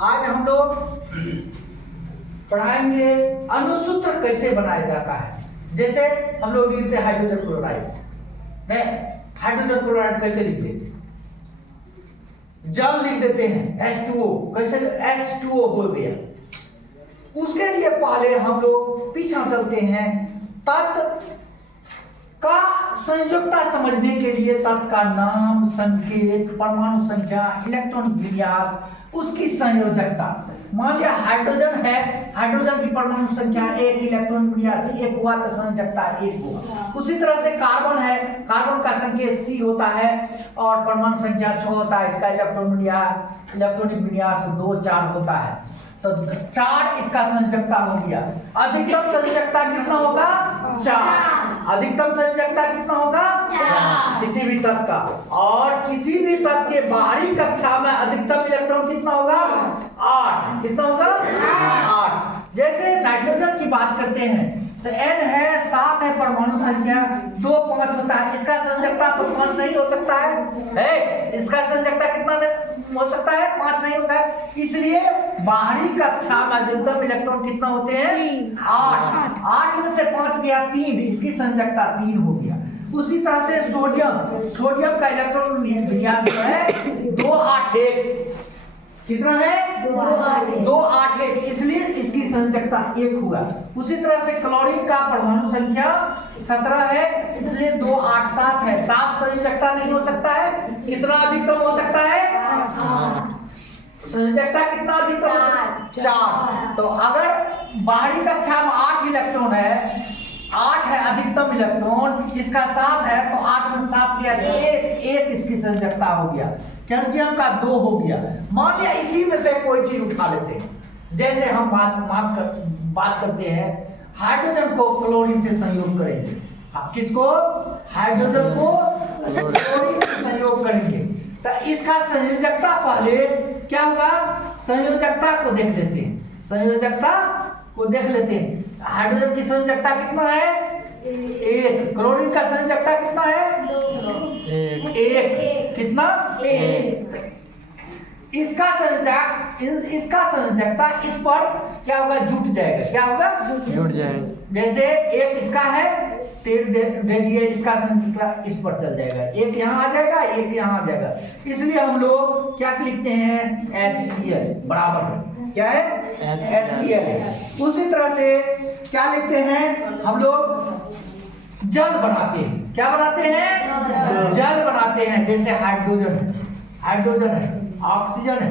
आज हम लोग पढ़ाएंगे अणुसूत्र कैसे बनाया जाता है। जैसे हम लोग लिखते हैं हाइड्रोजन क्लोराइड, नहीं हाइड्रोजन क्लोराइड कैसे लिखते हैं? जल लिख देते हैं H2O, कैसे H2O हो गया। उसके लिए पहले हम लोग पीछा चलते हैं, तत्व का संयोजकता समझने के लिए तत्व का नाम, संकेत, परमाणु संख्या, इलेक्ट्रॉनिक विन्यास, उसकी संयोजकता। मान लिया हाइड्रोजन है, हाइड्रोजन की परमाणु संख्या 1, इलेक्ट्रॉनिक विन्यास 1 हुआ तो संयोजकता 1 हुआ। उसी तरह से कार्बन है, कार्बन का संकेत C होता है और परमाणु संख्या 6 होता है, इसका इलेक्ट्रॉनिक विन्यास 2, 4 होता है, तो 4 इसका संयोजकता हो गया। अधिकतम संयोजकता कितना होगा? 4। अधिकतम संयोजकता कितना होगा? 4 किसी भी तत्व का। और किसी भी तत्व के बाहरी कक्षा में अधिकतम इलेक्ट्रॉन कितना होगा? 8। कितना होगा? 8। जैसे नाइट्रोजन की बात करते हैं तो N है, 7 है परमाणु संख्या, 2, 5 होता है। इसका संयोजकता तो 5 नहीं हो सकता है, इसका संयोजकता कितना हो सकता है? 5 नहीं होता है। इसलिए बाहरी कक्षा में अधिकतम इलेक्ट्रॉन कितना होते हैं? 8। 8 में से 5 गया 3, इसकी संयोजकता 3 हो गया। उसी तरह से सोडियम का इलेक्ट्रॉन विन्यास जो है 281। कितना है? 281, इसलिए इसकी संयोजकता 1 हुआ। उसी तरह से क्लोरीन का परमाणु संख्या 17 है, इसलिए 287 है। 7 संयोजकता नहीं हो सकता है, कितना अधिकतम हो सकता है? संयोजकता कितना अधिकतम हो सकता है? 4। तो अगर बाहरी कक्षा में 8 इलेक्ट्रॉन है, 8 है अधिकतम इलेक्ट्रॉन, इसका 7 है, तो 8 में 7 गया 1 इसकी संयोजकता हो गया। कैल्शियम का 2 हो गया। मान लिया इसी में से कोई चीज उठा लेते हैं, जैसे हम बात करते हैं हाइड्रोजन को क्लोरीन से संयोग करेंगे। किसको? हाइड्रोजन को क्लोरीन से संयोग करेंगे, तो इसका संयोजकता पहले क्या होगा? संयोजकता को देख लेते हैं, संयोजकता को देख लेते हैं। हाइड्रोजन की संयोजकता कितना है? 1। क्लोरीन का संयोजकता कितना है? 1। कितना? 1। इसका संयोजकता इस पर क्या होगा? जुट जाएगा। क्या होगा? जुट जाएगा। जैसे 1 इसका है, 3 दे दिए, इसका संयोजकता इस पर चल जाएगा, 1 यहाँ आ जाएगा, 1 यहाँ आ जाएगा। इसलिए हम लोग क्या लिखते हैं? HCl बराबर है, क्या है? HCl है। उसी तरह से क्या लिखते हैं हम लोग? जल बनाते हैं। क्या बनाते हैं? जल बनाते हैं। जैसे हाइड्रोजन है, ऑक्सीजन है।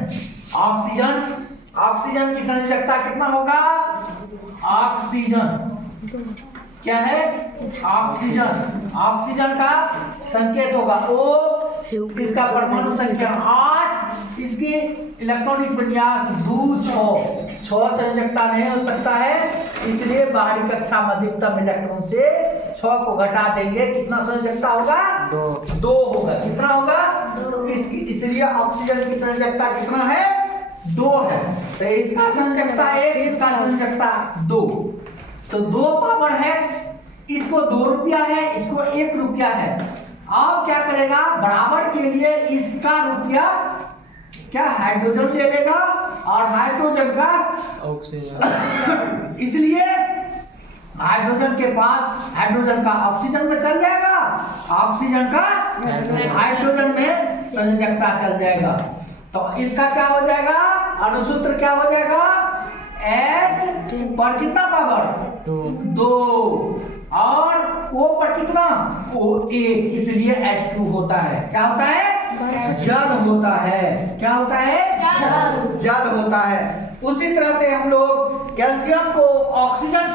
ऑक्सीजन की संयोजकता कितना होगा? ऑक्सीजन क्या है? ऑक्सीजन का संकेत होगा O, इसका परमाणु संख्या 8, इसकी इलेक्ट्रॉनिक विन्यास 2, 6 संयोजकता नहीं हो सकता है, इसलिए बाहरी कक्षा में अधिकतम इलेक्ट्रॉन से 6 को घटा देंगे, कितना संयोजकता होगा? 2 होगा। कितना होगा? 2। इसलिए ऑक्सीजन की संयोजकता कितना है? 2 है, तो इसका संयोजकता 1, इसका संयोजकता 2, तो 2 पावर है। इसको 2 रुपया है, इसको 1 रुपया है। अब क्या करेगा? बराबर के लिए इसका रुपया क्या हाइड्रोजन ले लेगा और हाइड्रोजन का ऑक्सीजन। इसलिए हाइड्रोजन के पास हाइड्रोजन का ऑक्सीजन में चल जाएगा, ऑक्सीजन का हाइड्रोजन में संयोजकता चल जाएगा। तो इसका क्या हो जाएगा? अणुसूत्र क्या हो जाएगा? H पर कितना पावर? 2 और O पर कितना? O1, इसलिए H2 होता है। क्या होता है? जल होता है। क्या होता है? जल होता है। उसी तरह से हम लोग कैल्शियम को ऑक्सीजन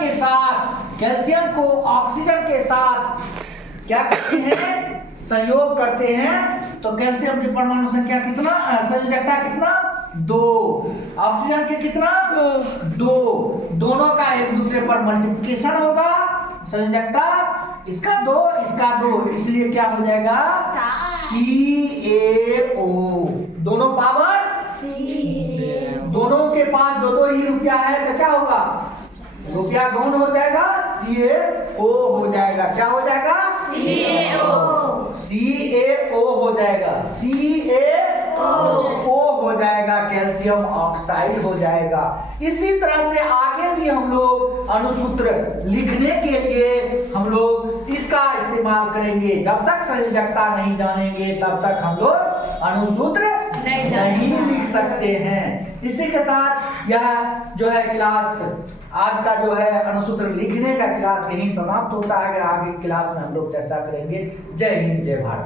के साथ क्या करते हैं? संयोग करते हैं। तो कैल्शियम की परमाणु संख्या कितना? संयोजकता कितना? 2। ऑक्सीजन के कितना? 2। दोनों का एक दूसरे पर मल्टीप्लिकेशन होगा, संयोजकता इसका 2, इसका 2, इसलिए क्या हो जाएगा? CaO। दोनों पावर दोनों के पास 2 ही रुपया है, तो क्या होगा? रुपया गौण हो जाएगा, CaO हो जाएगा। क्या हो जाएगा? CaO हो जाएगा। CaO हो जाएगा, कैल्शियम ऑक्साइड हो जाएगा। इसी तरह से आगे भी हम लोग अणुसूत्र लिखने के लिए हम लोग इसका इस्तेमाल करेंगे। जब तक संयोजकता नहीं जानेंगे तब तक हम लोग अणुसूत्र नहीं लिख सकते हैं। इसी के साथ यह जो है क्लास, आज का जो है अणुसूत्र लिखने का क्लास यही समाप्त होता है। आगे क्लास में हम लोग चर्चा करेंगे। जय हिंद, जय भारत।